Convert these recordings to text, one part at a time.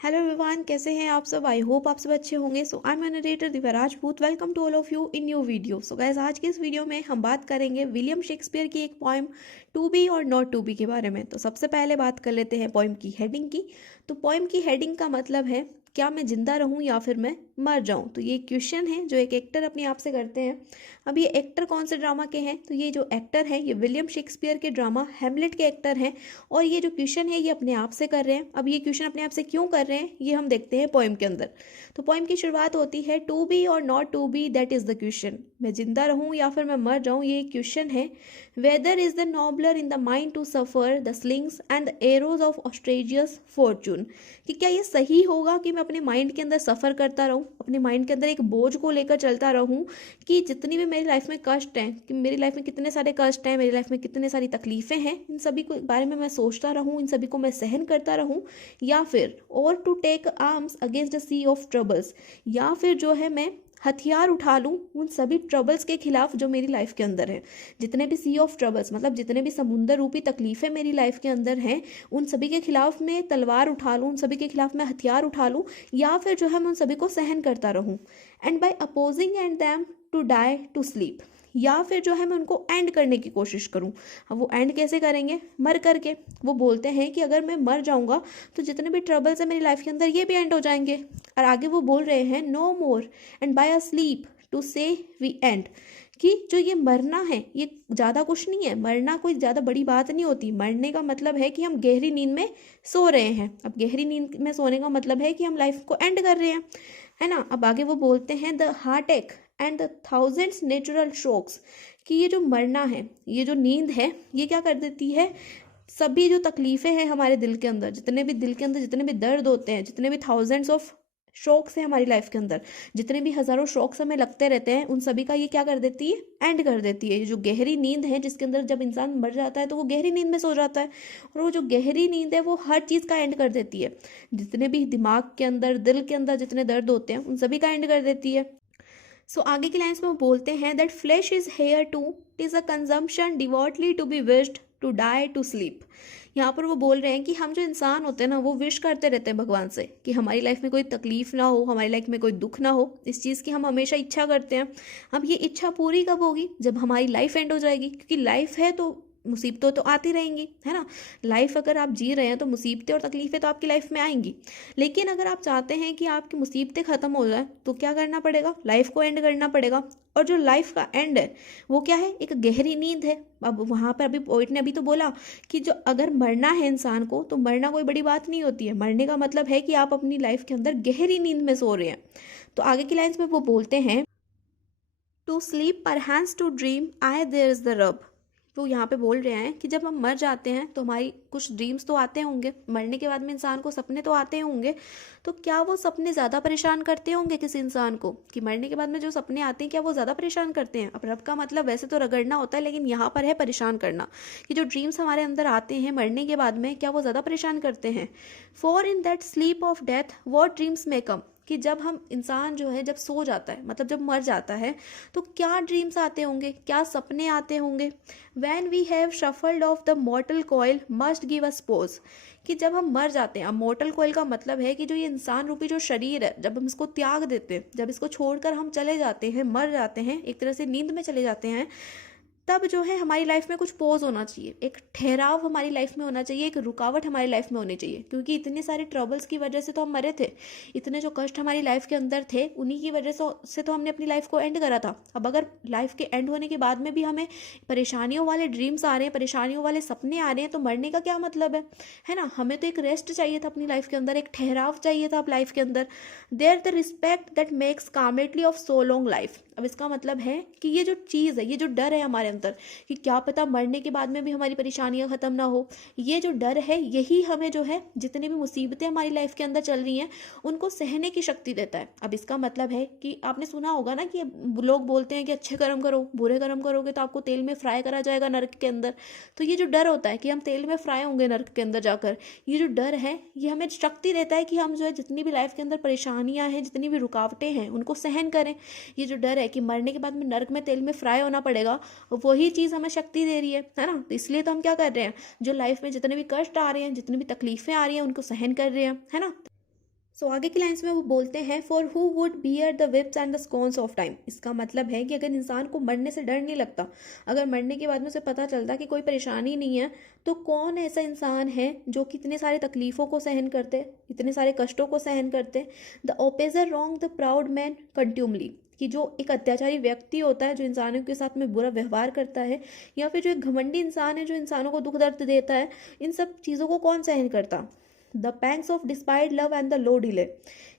Hello everyone, कैसे हैं आप सब। आई होप आप सब अच्छे होंगे। So I am narrator Divya Rajput. Welcome to all of you in new video. So guys, आज की इस वीडियो में हम बात करेंगे विलियम शेक्सपियर की एक poem to be or not to B के बारे में। तो सबसे पहले बात कर लेते हैं पोएम की हेडिंग की। तो पोएम की हेडिंग का मतलब है क्या मैं जिंदा रहूं या फिर मैं मर जाऊं। तो ये क्वेश्चन है जो एक एक्टर अपने आप से करते हैं। अब ये एक्टर कौन से ड्रामा के हैं, तो ये जो एक्टर हैं ये विलियम शेक्सपियर के ड्रामा हैमलेट के एक्टर हैं। और ये जो क्वेश्चन है ये अपने आप से कर रहे हैं। अब ये क्वेश्चन अपने आप से क्यों कर रहे हैं ये हम देखते हैं पोएम के अंदर। तो पोएम की शुरुआत होती है to be or not to be, that is the question. मैं जिंदा रहूं या फिर मैं मर जाऊं, ये क्वेश्चन है। Whether is the nobler in the mind to suffer the slings and the arrows of outrageous fortune. कि क्या ये सही होगा कि मैं अपने माइंड के अंदर सफ़र करता रहूं, अपने माइंड के अंदर एक बोझ को लेकर चलता रहूं कि जितनी भी मेरी लाइफ में कष्ट हैं, कि मेरी लाइफ में कितने सारे कष्ट हैं, मेरी लाइफ में कितने सारी तकलीफ़ें हैं, इन सभी के बारे में मैं सोचता रहूं, इन सभी को मैं सहन करता रहूं। या फिर or to take arms against the sea of troubles, या फिर जो है मैं हथियार उठा लूं उन सभी ट्रबल्स के खिलाफ जो मेरी लाइफ के अंदर है। जितने भी सी ऑफ ट्रबल्स मतलब जितने भी समुंदर रूपी तकलीफ़ें मेरी लाइफ के अंदर हैं, उन सभी के खिलाफ मैं तलवार उठा लूँ, उन सभी के खिलाफ मैं हथियार उठा लूँ, या फिर जो है मैं उन सभी को सहन करता रहूँ। And by opposing end them to die to sleep, या फिर जो है मैं उनको एंड करने की कोशिश करूं। अब वो एंड कैसे करेंगे, मर करके। वो बोलते हैं कि अगर मैं मर जाऊंगा तो जितने भी ट्रबल्स हैं मेरी लाइफ के अंदर ये भी एंड हो जाएंगे। और आगे वो बोल रहे हैं no more and by a sleep to say we end. कि जो ये मरना है ये ज़्यादा कुछ नहीं है, मरना कोई ज़्यादा बड़ी बात नहीं होती। मरने का मतलब है कि हम गहरी नींद में सो रहे हैं। अब गहरी नींद में सोने का मतलब है कि हम लाइफ को एंड कर रहे हैं, है ना। अब आगे वो बोलते हैं the heartache and the thousands natural shocks. कि ये जो मरना है, ये जो नींद है, ये क्या कर देती है, सभी जो तकलीफ़ें हैं हमारे दिल के अंदर, जितने भी दिल के अंदर जितने भी दर्द होते हैं, जितने भी थाउजेंड्स ऑफ शौक्स हैं हमारी लाइफ के अंदर, जितने भी हज़ारों शौक्स हमें लगते रहते हैं, उन सभी का ये क्या कर देती है, एंड कर देती है। ये जो गहरी नींद है जिसके अंदर जब इंसान मर जाता है तो वो गहरी नींद में सो जाता है, और वो जो गहरी नींद है वो हर चीज़ का एंड कर देती है। जितने भी दिमाग के अंदर दिल के अंदर जितने दर्द होते हैं उन सभी का एंड कर देती है। सो आगे की लाइन्स में वो बोलते हैं that flesh is heir to, it is a consumption devoutly to be wished to die to sleep. यहाँ पर वो बोल रहे हैं कि हम जो इंसान होते हैं ना, वो विश करते रहते हैं भगवान से कि हमारी लाइफ में कोई तकलीफ ना हो, हमारी लाइफ में कोई दुख ना हो। इस चीज़ की हम हमेशा इच्छा करते हैं। अब ये इच्छा पूरी कब होगी, जब हमारी लाइफ एंड हो जाएगी। क्योंकि लाइफ है तो मुसीबतें तो आती रहेंगी, है ना। लाइफ अगर आप जी रहे हैं तो मुसीबतें और तकलीफ़ें तो आपकी लाइफ में आएंगी। लेकिन अगर आप चाहते हैं कि आपकी मुसीबतें ख़त्म हो जाए तो क्या करना पड़ेगा, लाइफ को एंड करना पड़ेगा। और जो लाइफ का एंड है वो क्या है, एक गहरी नींद है। अब वहाँ पर अभी पोइट ने अभी तो बोला कि जो अगर मरना है इंसान को तो मरना कोई बड़ी बात नहीं होती है। मरने का मतलब है कि आप अपनी लाइफ के अंदर गहरी नींद में सो रहे हैं। तो आगे की लाइन्स में वो बोलते हैं to sleep perchance to dream ay there is the rub. वो यहाँ पे बोल रहे हैं कि जब हम मर जाते हैं तो हमारी कुछ ड्रीम्स तो आते होंगे, मरने के बाद में इंसान को सपने तो आते होंगे। तो क्या वो सपने ज़्यादा परेशान करते होंगे किसी इंसान को, कि मरने के बाद में जो सपने आते हैं क्या वो ज़्यादा परेशान करते हैं। अब रब का मतलब वैसे तो रगड़ना होता है, लेकिन यहाँ पर है परेशान करना। कि जो ड्रीम्स हमारे अंदर आते हैं मरने के बाद में, क्या वो ज़्यादा परेशान करते हैं। For in that sleep of death what dreams में कम। कि जब हम इंसान जो है जब सो जाता है, मतलब जब मर जाता है, तो क्या ड्रीम्स आते होंगे, क्या सपने आते होंगे। When we have shuffled off the mortal coil must give us pause. कि जब हम मर जाते हैं, अब मॉर्टल कॉयल का मतलब है कि जो ये इंसान रूपी जो शरीर है, जब हम इसको त्याग देते हैं, जब इसको छोड़कर हम चले जाते हैं, मर जाते हैं, एक तरह से नींद में चले जाते हैं, तब जो है हमारी लाइफ में कुछ पॉज होना चाहिए, एक ठहराव हमारी लाइफ में होना चाहिए, एक रुकावट हमारी लाइफ में होनी चाहिए। क्योंकि इतने सारे ट्रबल्स की वजह से तो हम मरे थे, इतने जो कष्ट हमारी लाइफ के अंदर थे उन्हीं की वजह से तो हमने अपनी लाइफ को एंड करा था। अब अगर लाइफ के एंड होने के बाद में भी हमें परेशानियों वाले ड्रीम्स आ रहे हैं, परेशानियों वाले सपने आ रहे हैं, तो मरने का क्या मतलब है ना। हमें तो एक रेस्ट चाहिए था अपनी लाइफ के अंदर, एक ठहराव चाहिए था अपनी लाइफ के अंदर। There the respect that makes calamity of so long life. अब इसका मतलब है कि ये जो चीज़ है, ये जो डर है हमारे अंदर कि क्या पता मरने के बाद में भी हमारी परेशानियां ख़त्म ना हो, ये जो डर है यही हमें जो है जितनी भी मुसीबतें हमारी लाइफ के अंदर चल रही हैं उनको सहने की शक्ति देता है। अब इसका मतलब है कि आपने सुना होगा ना कि लोग बोलते हैं कि अच्छे कर्म करो, बुरे कर्म करोगे तो आपको तेल में फ्राई करा जाएगा नर्क के अंदर। तो ये जो डर होता है कि हम तेल में फ्राई होंगे नर्क के अंदर जाकर, ये जो डर है ये हमें शक्ति देता है कि हम जो है जितनी भी लाइफ के अंदर परेशानियां हैं, जितनी भी रुकावटें हैं, उनको सहन करें। ये जो डर है कि मरने के बाद में नर्क में तेल में फ्राई होना पड़ेगा, वही चीज़ हमें शक्ति दे रही है ना। तो इसलिए तो हम क्या कर रहे हैं, जो लाइफ में जितने भी कष्ट आ रहे हैं, जितनी भी तकलीफें आ रही हैं, उनको सहन कर रहे हैं, है ना। आगे की लाइन्स में वो बोलते हैं for who would bear the whips and the scorns of time. इसका मतलब है कि अगर इंसान को मरने से डर नहीं लगता, अगर मरने के बाद में उसे पता चलता कि कोई परेशानी नहीं है, तो कौन ऐसा इंसान है जो कि इतने सारे तकलीफ़ों को सहन करते, इतने सारे कष्टों को सहन करते। The oppressor wrong the proud man contumely, कि जो एक अत्याचारी व्यक्ति होता है जो इंसानों के साथ में बुरा व्यवहार करता है, या फिर जो एक घमंडी इंसान है जो इंसानों को दुख दर्द देता है, इन सब चीज़ों को कौन सहन करता। The pangs of despised love and the law delay,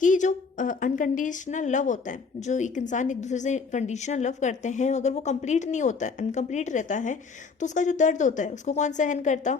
कि जो अनकंडीशनल लव होता है, जो एक इंसान एक दूसरे से कंडीशनल लव करते हैं, अगर वो कंप्लीट नहीं होता है, अनकम्प्लीट रहता है, तो उसका जो दर्द होता है उसको कौन सहन करता।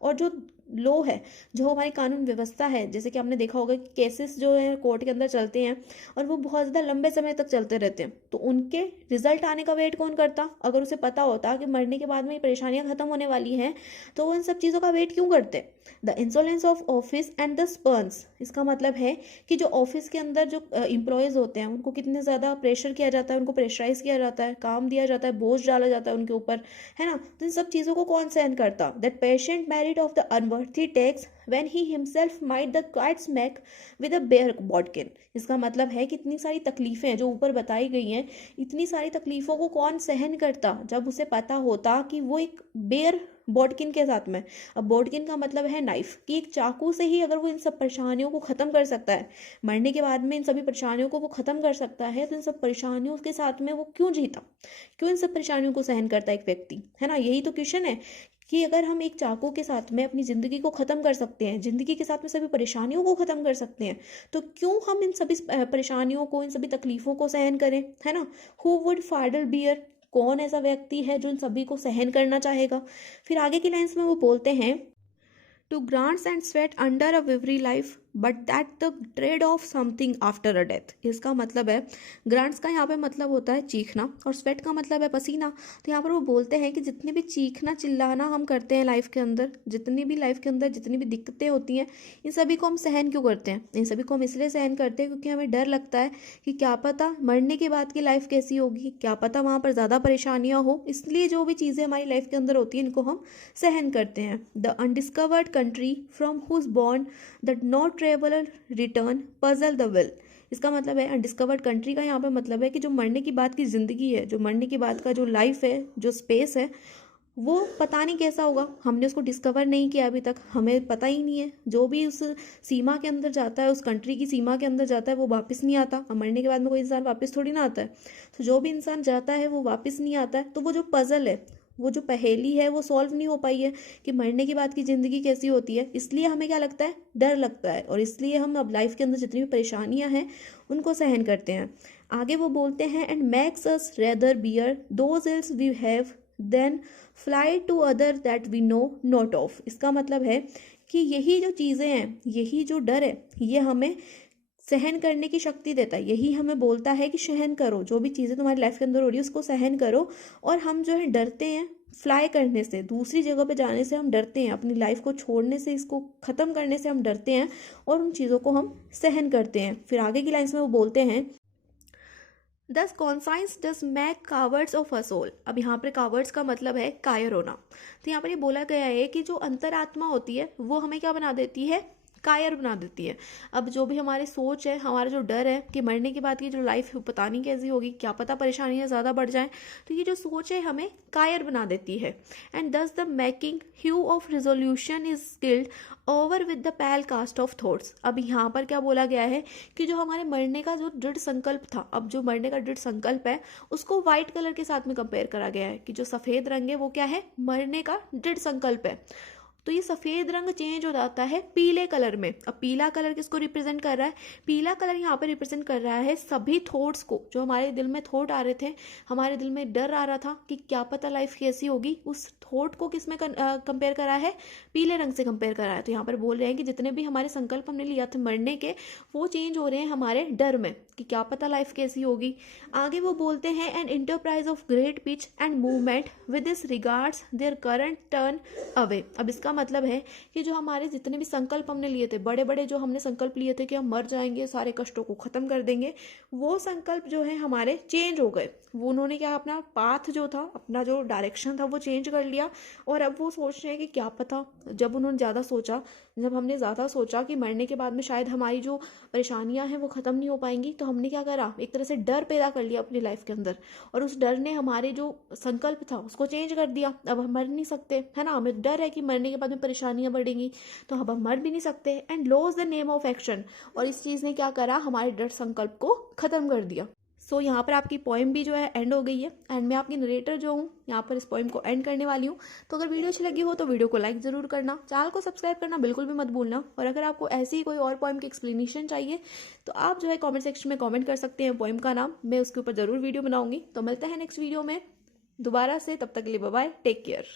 और जो लो है, जो हमारी कानून व्यवस्था है, जैसे कि हमने देखा होगा कि केसेस जो है कोर्ट के अंदर चलते हैं और वो बहुत ज़्यादा लंबे समय तक चलते रहते हैं, तो उनके रिजल्ट आने का वेट कौन करता। अगर उसे पता होता कि मरने के बाद में ये परेशानियां खत्म होने वाली हैं, तो वो इन सब चीज़ों का वेट क्यों करते। The insolence of office and the spurns, इसका मतलब है कि जो ऑफिस के अंदर जो एम्प्लॉयज़ होते हैं उनको कितने ज़्यादा प्रेशर किया जाता है, उनको प्रेशराइज किया जाता है, काम दिया जाता है, बोझ डाला जाता है उनके ऊपर, है ना। तो इन सब चीज़ों को कौन सहन करता। That patient merit of the unworthy takes when he himself might the cat smack with a bare bodkin। इसका मतलब है कि इतनी सारी तकलीफ़ें जो ऊपर बताई गई हैं, इतनी सारी तकलीफ़ों को कौन सहन करता जब उसे पता होता कि वो एक बेयर बॉडकिन के साथ में। अब बॉडकिन का मतलब है नाइफ, कि एक चाकू से ही अगर वो इन सब परेशानियों को ख़त्म कर सकता है, मरने के बाद में इन सभी परेशानियों को वो ख़त्म कर सकता है, तो इन सब परेशानियों के साथ में वो क्यों जीता, क्यों इन सब परेशानियों को सहन करता एक व्यक्ति, है ना। यही तो क्वेश्चन है कि अगर हम एक चाकू के साथ में अपनी ज़िंदगी को ख़त्म कर सकते हैं, ज़िंदगी के साथ में सभी परेशानियों को ख़त्म कर सकते हैं, तो क्यों हम इन सभी परेशानियों को, इन सभी तकलीफ़ों को सहन करें, है ना। हु वुड फाडल बियर, कौन ऐसा व्यक्ति है जो इन सभी को सहन करना चाहेगा। फिर आगे की लाइन्स में वो बोलते हैं to grunts and sweat under a weary life but that the dread of something after a death. इसका मतलब है, ग्रांट्स का यहाँ पे मतलब होता है चीखना और स्वेट का मतलब है पसीना। तो यहाँ पर वो बोलते हैं कि जितने भी चीखना चिल्लाना हम करते हैं लाइफ के अंदर, जितनी भी लाइफ के अंदर जितनी भी दिक्कतें होती हैं, इन सभी को हम सहन क्यों करते हैं। इन सभी को हम इसलिए सहन करते हैं क्योंकि हमें डर लगता है कि क्या पता मरने के बाद की लाइफ कैसी होगी, क्या पता वहाँ पर ज़्यादा परेशानियाँ हो, इसलिए जो भी चीज़ें हमारी लाइफ के अंदर होती हैं इनको हम सहन करते हैं। The undiscovered country from whose bourn the not traveller return puzzle the will. इसका मतलब है अनडिस्कवर्ड कंट्री का यहाँ पे मतलब है कि जो मरने की बाद की ज़िंदगी है, जो मरने के बाद का जो लाइफ है, जो स्पेस है, वो पता नहीं कैसा होगा, हमने उसको डिस्कवर नहीं किया अभी तक, हमें पता ही नहीं है। जो भी उस सीमा के अंदर जाता है, उस कंट्री की सीमा के अंदर जाता है, वो वापस नहीं आता। अब मरने के बाद में कोई इंसान वापस थोड़ी ना आता है, तो जो भी इंसान जाता है वो वापस नहीं आता है। तो वो जो पजल है, वो जो पहेली है, वो सॉल्व नहीं हो पाई है कि मरने के बाद की ज़िंदगी कैसी होती है। इसलिए हमें क्या लगता है, डर लगता है, और इसलिए हम अब लाइफ के अंदर जितनी भी परेशानियां हैं उनको सहन करते हैं। आगे वो बोलते हैं and makes us rather bear those ills we have than fly to other that we know not of. इसका मतलब है कि यही जो चीज़ें हैं, यही जो डर है, ये हमें सहन करने की शक्ति देता है। यही हमें बोलता है कि सहन करो, जो भी चीज़ें तुम्हारी लाइफ के अंदर हो रही है उसको सहन करो। और हम जो है डरते हैं फ्लाई करने से, दूसरी जगह पे जाने से हम डरते हैं, अपनी लाइफ को छोड़ने से, इसको ख़त्म करने से हम डरते हैं, और उन चीज़ों को हम सहन करते हैं। फिर आगे की लाइन्स में वो बोलते हैं thus conscience does make cowards of a soul. अब यहाँ पर कावर्ड्स का मतलब है कायर होना। तो यहाँ पर ये बोला गया है कि जो अंतरात्मा होती है वो हमें क्या बना देती है, कायर बना देती है। अब जो भी हमारी सोच है, हमारा जो डर है कि मरने के बाद की जो लाइफ है पता नहीं कैसी होगी, क्या पता परेशानियां ज़्यादा बढ़ जाएं, तो ये जो सोच है हमें कायर बना देती है। And thus the making hue of resolution is skilled over with the pale cast of thoughts. अब यहाँ पर क्या बोला गया है कि जो हमारे मरने का जो दृढ़ संकल्प था, अब जो मरने का दृढ़ संकल्प है उसको व्हाइट कलर के साथ में कंपेयर करा गया है कि जो सफ़ेद रंग है वो क्या है, मरने का दृढ़ संकल्प है। तो ये सफ़ेद रंग चेंज हो जाता है पीले कलर में। अब पीला कलर किसको रिप्रेजेंट कर रहा है, पीला कलर यहाँ पर रिप्रेजेंट कर रहा है सभी थॉट्स को, जो हमारे दिल में थॉट आ रहे थे, हमारे दिल में डर आ रहा था कि क्या पता लाइफ कैसी होगी, उस थॉट को किस में कंपेयर करा है, पीले रंग से कंपेयर करा है। तो यहाँ पर बोल रहे हैं कि जितने भी हमारे संकल्प हमने लिया थे मरने के, वो चेंज हो रहे हैं हमारे डर में कि क्या पता लाइफ कैसी होगी। आगे वो बोलते हैं an enterprise of great pitch and movement with this regards their current turn away. अब इसका इसका मतलब है कि जो हमारे जितने भी संकल्प हमने लिए थे, बड़े बड़े जो हमने संकल्प लिए थे कि हम मर जाएंगे, सारे कष्टों को खत्म कर देंगे, वो संकल्प जो है हमारे चेंज हो गए। वो उन्होंने क्या, अपना पाथ जो था, अपना जो डायरेक्शन था वो चेंज कर लिया। और अब वो सोच रहे हैं कि क्या पता, जब उन्होंने ज़्यादा सोचा, जब हमने ज़्यादा सोचा कि मरने के बाद में शायद हमारी जो परेशानियां हैं वो ख़त्म नहीं हो पाएंगी, तो हमने क्या करा, एक तरह से डर पैदा कर लिया अपनी लाइफ के अंदर। और उस डर ने हमारे जो संकल्प था उसको चेंज कर दिया। अब हम मर नहीं सकते, है ना, हमें डर है कि मरने के बाद में परेशानियां बढ़ेंगी, तो अब हम मर भी नहीं सकते। And lose the name of action, और इस चीज़ ने क्या करा, हमारे डर संकल्प को ख़त्म कर दिया। सो यहाँ पर आपकी पोएम भी जो है एंड हो गई है, एंड मैं आपकी नरेटर जो हूँ यहाँ पर इस पोएम को एंड करने वाली हूँ। तो अगर वीडियो अच्छी लगी हो तो वीडियो को लाइक ज़रूर करना, चैनल को सब्सक्राइब करना बिल्कुल भी मत भूलना। और अगर आपको ऐसी ही कोई और पोएम की एक्सप्लेनेशन चाहिए तो आप जो है कॉमेंट सेक्शन में कॉमेंट कर सकते हैं पोएम का नाम, मैं उसके ऊपर ज़रूर वीडियो बनाऊंगी। तो मिलते हैं नेक्स्ट वीडियो में दोबारा से, तब तक के लिए बाय बाय, टेक केयर।